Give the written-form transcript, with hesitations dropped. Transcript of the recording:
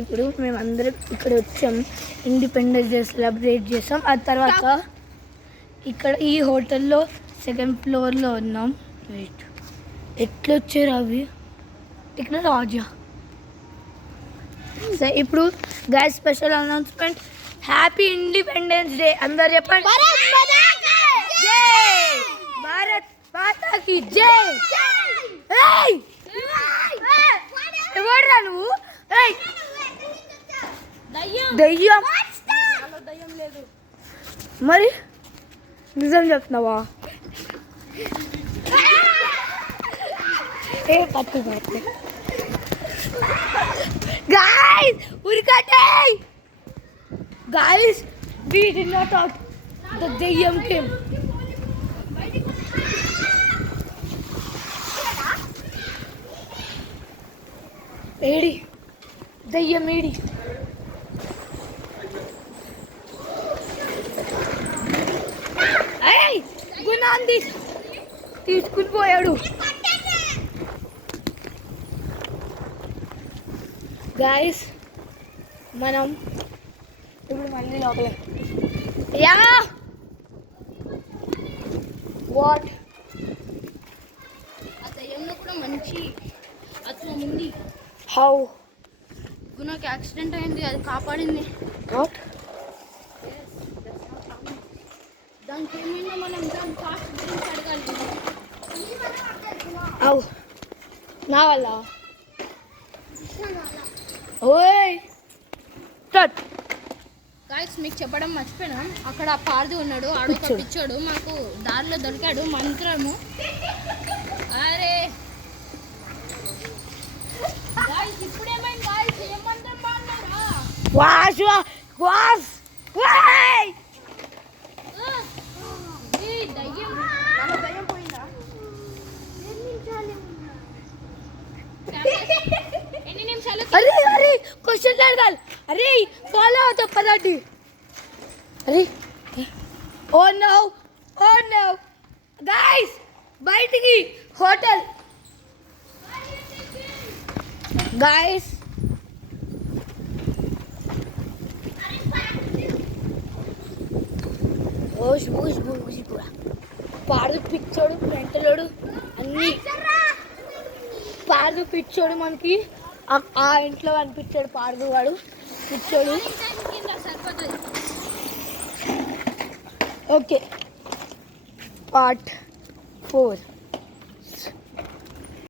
ఇప్పుడు మేమందరం ఇక్కడ వచ్చాం, ఇండిపెండెన్స్ డే సెలబ్రేట్ చేసాం. ఆ తర్వాత ఇక్కడ ఈ హోటల్లో సెకండ్ ఫ్లోర్లో ఉన్నాం. వెయిట్, ఎట్లా వచ్చారు అవి టెక్నాలజీ. సరే ఇప్పుడు guys special announcement, happy independence day. అందరు చెప్పండి, భారత్ మాతా కీ జై. ఎవడ్రా నువ్వు? దయ్యం లేదు మరి, నిజం చెప్తున్నావా? ఏ పట్టు guys, urikate guys, we did not talk. The dayam came. Edi dayam edi ay gunandi తీసుకుని పోయాడు. గాయస్ మనం ఇప్పుడు మళ్ళీ లోపలే. యా వాట్, ఆ దయ్యంలో కూడా మంచి అతను ఉంది. హౌ? నాకు యాక్సిడెంట్ అయింది, అది కాపాడింది. వాట్? దానికి ఏమైనా మనం దాని కాస్ట్ గురించి అడగాలి. అవు నా వల్ల. ఓయ్ గాయ్స్, మీకు చెప్పడం మర్చిపోయినా, అక్కడ పార్ది ఉన్నాడు, ఆడొక పిచ్చోడు మాకు దారిలో దొరికాడు. మంత్రము. అరే గాయ్స్, ఇప్పుడు ఏమైంది గాయ్స్? ఏం మంత్రం బాగున్నారా? వాష్ వాష్ దయ్యం దయ్యం పోయిందా? ఎన్ని నిమిషాలు? అరే అరే క్వశ్చన్ అడగాలి. అరే ఫాలో అవుతా పదండి. అరే oh no, oh no guys, బయటికి హోటల్. గైస్ ఓష్ బూష్ బూష్ కూడా పాడు పిచ్చోడు, మెంటలోడు, అన్నీ పాడు పిచ్చోడు. మనకి ఆ ఇంట్లో అనిపించాడు పాడు వాడు పిచ్చోడు. Okay, part 4.